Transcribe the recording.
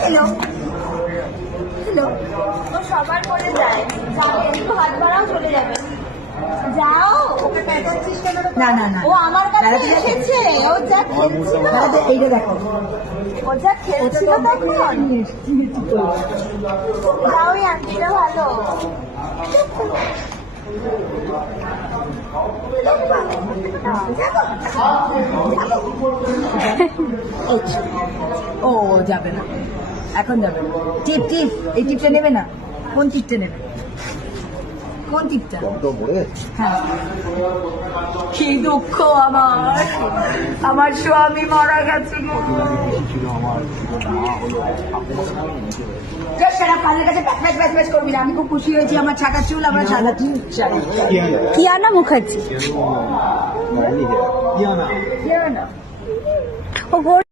Hello hello, ও সবার করে যায়, যাবে একটু হাত বাড়াও চলে যাবে। যাও, ওকে পেঁচাচ্ছিস কেন? না না না, ও আমার কাছে এসেছে, ও যা খেলছিল, এইটা দেখো, ও যা খেলছিল তখন। যাও, ওই আন্টিটা ভালো। ও যাবে না, এখন যাবে না। টিপ টিপ, এই টিপটা নেবে না? কোন টিপটা নেবে? কোন টিপটা? হ্যাঁ, কি দুঃখ আমার, আমার স্বামী মারা গেছে। কানের কাছে প্যাচ প্যাচ প্যাচ করবি না। আমি খুব খুশি হয়েছি, আমার ছাকা চুল, আমার সাদা চুল। কিয়ানা মুখার্জি।